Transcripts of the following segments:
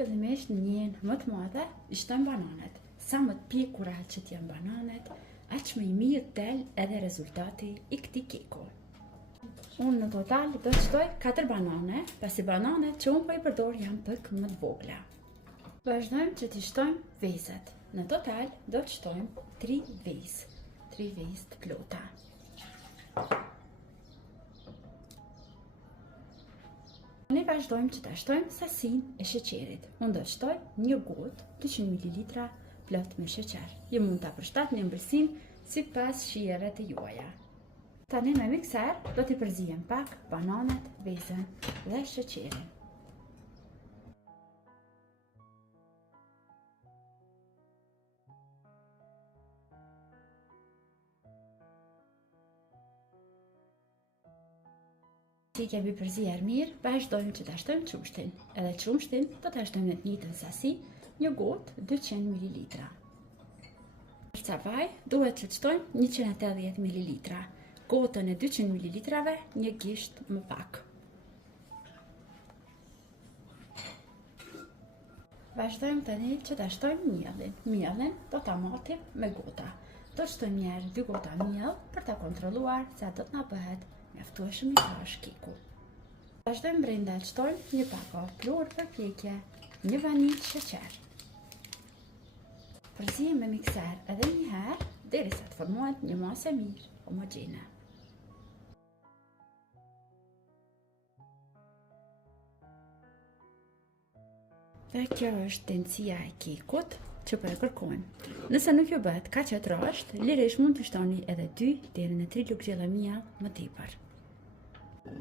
fillimisht në njën më të madhe, i shtojmë bananet. Sa më të pjekura që t'janë bananet, aq më i mirë del edhe rezultati i këtij keku. Unë në total do të shtoj 4 banane, pasi bananet që unë po i përdor janë pak më të vogla. Vazhdojmë që t'i shtojmë vezët. Në total do të shtojmë 3 vezë. 3 vezë të plota. Ne vazhdojmë që ta shtojmë sasinë e sheqerit. Unë do të shtoj 1 gotë, 200 ml plot me sheqer. Ju mund ta përshtatni ëmbëlsinë sipas shijerave të juaja. Tani në mikser do t'i përzijem pak bananet, vezën dhe sheqerin. Si kemi përzier mirë, vazhdojmë që ta shtojmë qumshtin. Edhe qumshtin do ta shtojmë në të njëjtën sasi, 1 gotë 200 ml. Për ca vaj duhet që të shtojmë 180 ml. Gotën e 200 ml, 1 gisht më pak. Vazhdojmë tani që ta shtojmë miellin. Miellin do ta matim me gota. Do të shtojmë një herë 2 gota miell për ta kontrolluar se do të na bëhet mjaftueshëm i trash keku. Vazhdojmë brenda të shtojmë 1 pak pluhur për pjekje, 1 vanilë sheqer. Përzijem me mikser edhe një herë derisa të formohet një masë e mirë homogjene. Dhe kjo është tendencia e kekut që po e kërkojmë. Nëse nuk ju bëhet kaq e trashtë, lirisht mund të shtoni edhe 2 deri në 3 lugë gjella miell më tepër.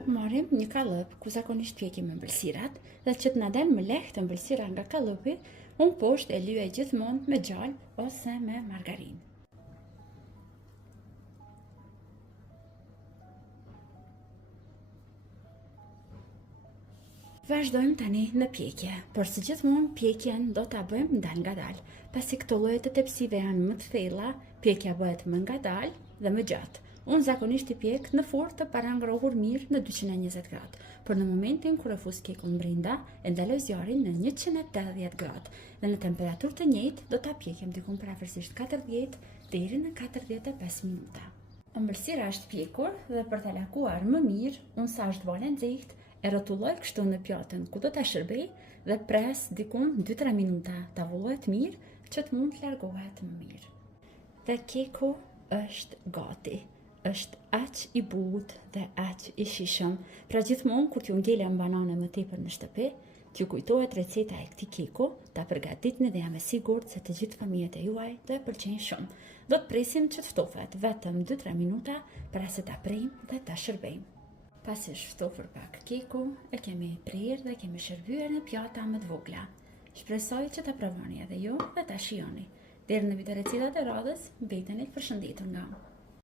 Marrim një kallëp ku zakonisht pjekim ëmbëlsirat dhe që të na dalë më lehtë ëmbëlsira nga kallëpi, unë poshtë e lyej gjithmonë me gjalp ose me margarinë. Vazhdojmë tani në pjekje, por si gjithmonë pjekjen do ta bëjmë ndal ngadal. Pasi këto lloje të tepsive janë më të thella, pjekja bëhet më ngadal dhe më gjatë. Unë zakonisht i pjek në furrë të parangrohur mirë në 220 gradë, por në momentin kur e fus kekun brenda, e ndaloj zjarrin në 180 gradë dhe në temperaturë të njëjtë do ta pjekim diku parafërsisht 40 deri në 45 minuta. Ëmbëlsira është pjekur dhe për ta lakuar më mirë, unë sa është vale nxehtë, e rrotulloj kështu në pjatën ku do ta shërbej dhe pres diku 2-3 minuta ta avullohet mirë që të mund të largohet më mirë. Dhe keku është gati. Është aq i butë dhe aq i shijshëm. Pra gjithmonë kur t'ju ngelen banane më tepër në shtëpi, t'ju kujtohet receta e këtij keku, ta përgatitni dhe jam e sigurt se të gjithë fëmijët e juaj do e pëlqejnë shumë. Do të presim që të ftofet vetëm 2-3 minuta para se ta prejmë dhe ta shërbejmë. Pasi është ftofur pak keku, e kemi prerë dhe kemi shërbyer në pjata më të vogla. Shpresoj që ta provoni edhe ju dhe ta shijoni. Deri në video recetat e radhës, mbeteni të përshëndetur nga unë.